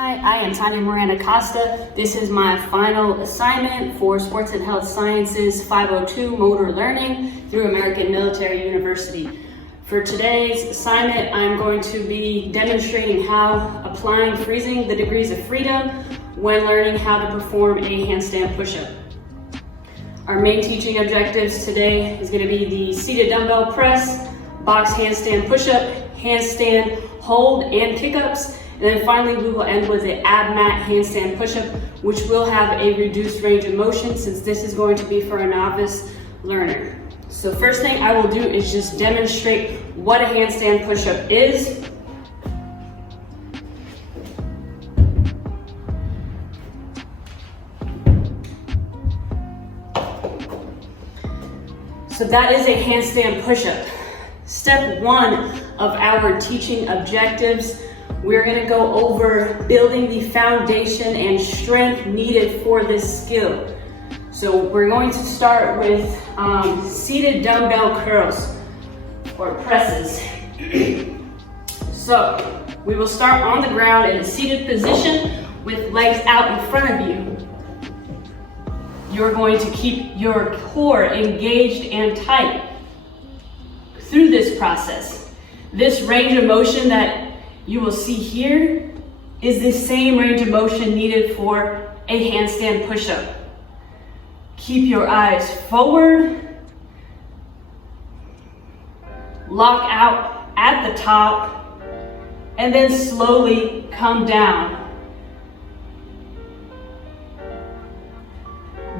Hi, I am Tania Miranda Costa. This is my final assignment for Sports and Health Sciences 502 Motor Learning through American Military University. For today's assignment, I'm going to be demonstrating how applying freezing the degrees of freedom when learning how to perform a handstand push-up. Our main teaching objectives today is going to be the seated dumbbell press, box handstand push-up, handstand hold and kick-ups, and then finally we will end with the ab mat handstand push-up, which will have a reduced range of motion since this is going to be for a novice learner. So first thing I will do is just demonstrate what a handstand push-up is. So that is a handstand push-up. Step one of our teaching objectives, we're going to go over building the foundation and strength needed for this skill. So we're going to start with seated dumbbell curls or presses. So we will start on the ground in a seated position with legs out in front of you. You're going to keep your core engaged and tight through this process. This range of motion that you will see here is the same range of motion needed for a handstand push-up. Keep your eyes forward, lock out at the top, and then slowly come down.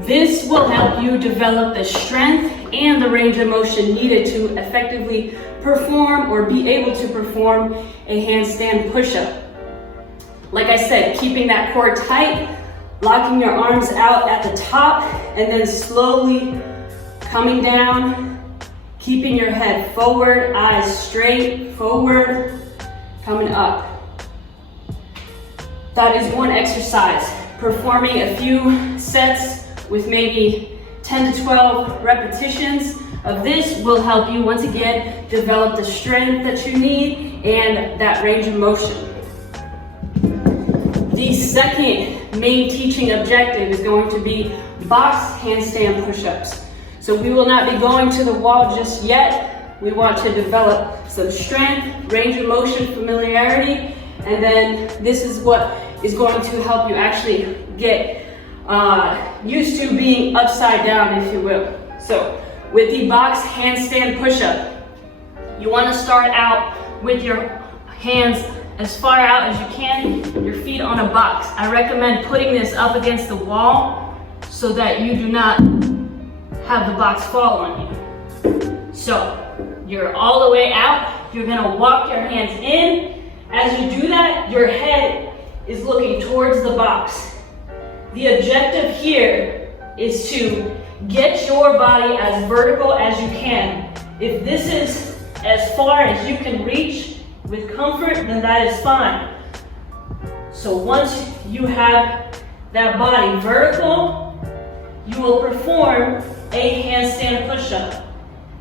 This will help you develop the strength and the range of motion needed to effectively perform or be able to perform a handstand push-up. Like I said, keeping that core tight, locking your arms out at the top, and then slowly coming down, keeping your head forward, eyes straight, forward, coming up. That is one exercise. Performing a few sets with maybe 10 to 12 repetitions of this will help you once again develop the strength that you need and that range of motion. The second main teaching objective is going to be box handstand push-ups. So we will not be going to the wall just yet. We want to develop some strength, range of motion, familiarity, and then this is what is going to help you actually get used to being upside down, if you will. So with the box handstand push-up, you want to start out with your hands as far out as you can, your feet on a box. I recommend putting this up against the wall so that you do not have the box fall on you. So you're all the way out. You're going to walk your hands in. As you do that, your head is looking towards the box. The objective here is to get your body as vertical as you can. If this is as far as you can reach with comfort, then that is fine. So once you have that body vertical, you will perform a handstand push-up.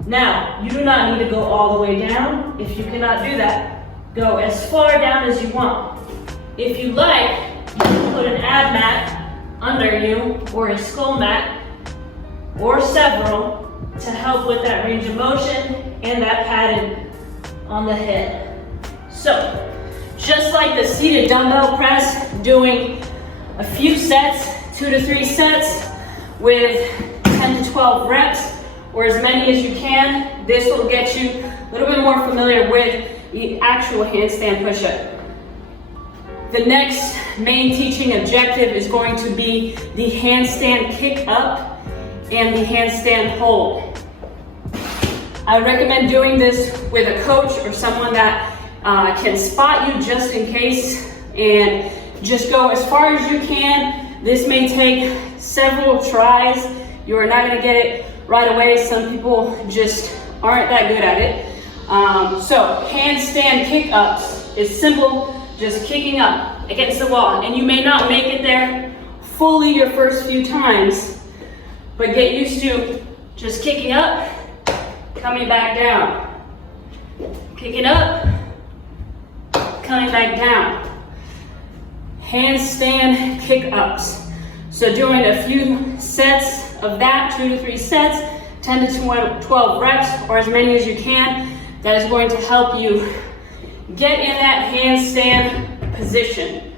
Now, you do not need to go all the way down. If you cannot do that, go as far down as you want. If you like, you can put an ab mat under you or a skull mat or several to help with that range of motion and that padding on the head. So just like the seated dumbbell press, doing a few sets, 2 to 3 sets with 10 to 12 reps or as many as you can, this will get you a little bit more familiar with the actual handstand push-up. The next main teaching objective is going to be the handstand kick up and the handstand hold. I recommend doing this with a coach or someone that can spot you just in case, and just go as far as you can. This may take several tries. You are not going to get it right away. Some people just aren't that good at it. So handstand kick ups is simple. Just kicking up against the wall. And you may not make it there fully your first few times, but get used to just kicking up, coming back down. Kicking up, coming back down. handstand kick-ups. So doing a few sets of that, 2 to 3 sets, 10 to 12 reps, or as many as you can. That is going to help you get in that handstand position.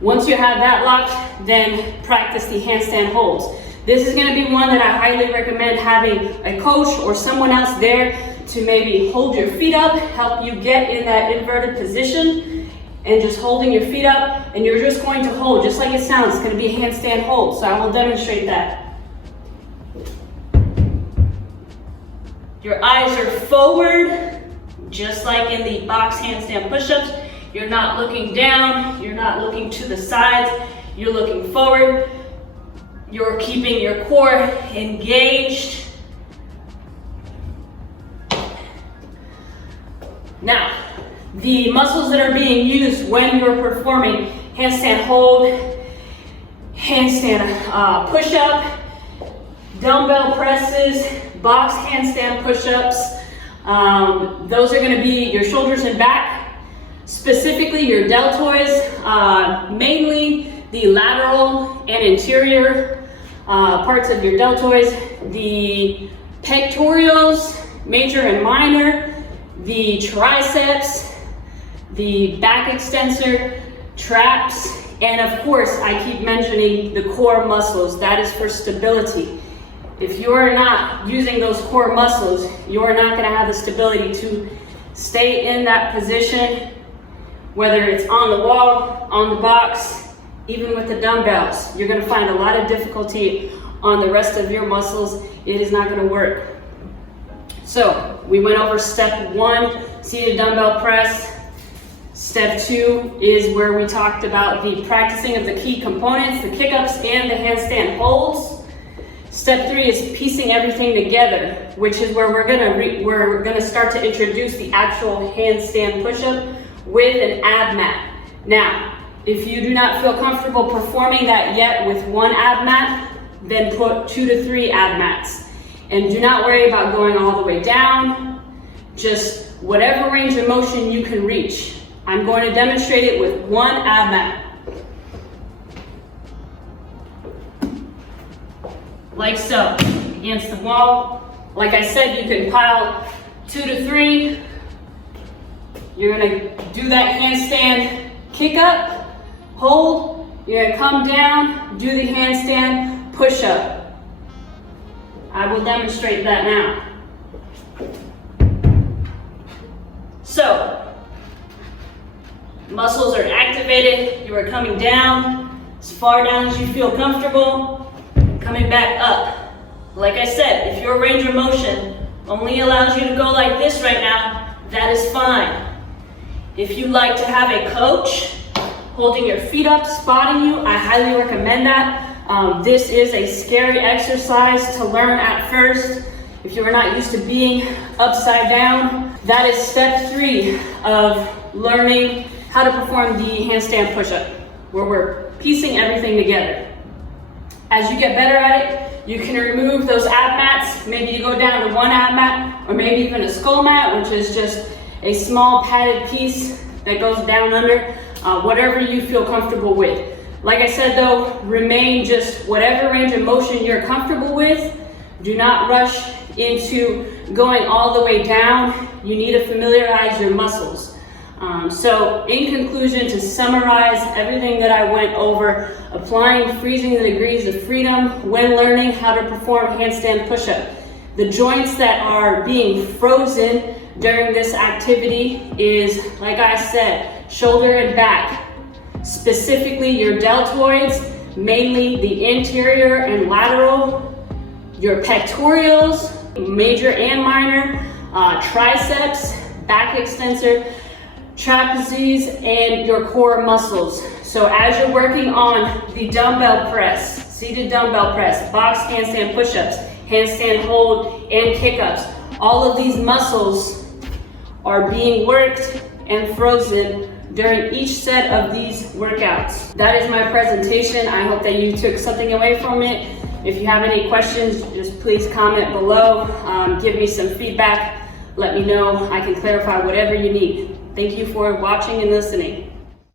Once you have that locked, then practice the handstand holds. This is going to be one that I highly recommend having a coach or someone else there to maybe hold your feet up, help you get in that inverted position, and just holding your feet up, and you're just going to hold, just like it sounds. It's going to be a handstand hold, so I will demonstrate that. Your eyes are forward, just like in the box handstand push-ups. You're not looking down, you're not looking to the sides, you're looking forward. You're keeping your core engaged. Now, the muscles that are being used when you're performing handstand hold, handstand push-up, dumbbell presses, box handstand push-ups, those are going to be your shoulders and back, specifically your deltoids, mainly the lateral and interior parts of your deltoids, the pectorals, major and minor, the triceps, the back extensor, traps, and of course, I keep mentioning the core muscles. That is for stability. If you are not using those core muscles, you are not going to have the stability to stay in that position, whether it's on the wall, on the box, even with the dumbbells. You're going to find a lot of difficulty on the rest of your muscles. It is not going to work. So we went over step 1, seated dumbbell press. Step 2 is where we talked about the practicing of the key components, the kick-ups and the handstand holds. Step 3 is piecing everything together, which is where we're gonna start to introduce the actual handstand push-up with an ab mat. Now, if you do not feel comfortable performing that yet with one ab mat, then put 2 to 3 ab mats. And do not worry about going all the way down, just whatever range of motion you can reach. I'm going to demonstrate it with one ab mat. Like so, against the wall. Like I said, you can pile 2 to 3. You're gonna do that handstand kick up, hold. You're gonna come down, do the handstand push up. I will demonstrate that now. So, muscles are activated. You are coming down as far down as you feel comfortable, coming back up. Like I said, if your range of motion only allows you to go like this right now, that is fine. If you like to have a coach holding your feet up, spotting you, I highly recommend that. This is a scary exercise to learn at first. If you are not used to being upside down, that is step 3 of learning how to perform the handstand push-up, where we're piecing everything together. As you get better at it, you can remove those ab mats. Maybe you go down to one ab mat, or maybe even a skull mat, which is just a small padded piece that goes down under, whatever you feel comfortable with. Like I said though, remain just whatever range of motion you're comfortable with. Do not rush into going all the way down. You need to familiarize your muscles. So in conclusion, to summarize everything that I went over, applying freezing the degrees of freedom when learning how to perform handstand push-up. The joints that are being frozen during this activity is, like I said, shoulder and back. Specifically your deltoids, mainly the interior and lateral, your pectorals, major and minor, triceps, back extensor, trapezius, and your core muscles. So as you're working on the dumbbell press, seated dumbbell press, box handstand push-ups, handstand hold, and kick-ups, all of these muscles are being worked and frozen during each set of these workouts. That is my presentation. I hope that you took something away from it. If you have any questions, just please comment below. Give me some feedback. Let me know. I can clarify whatever you need. Thank you for watching and listening.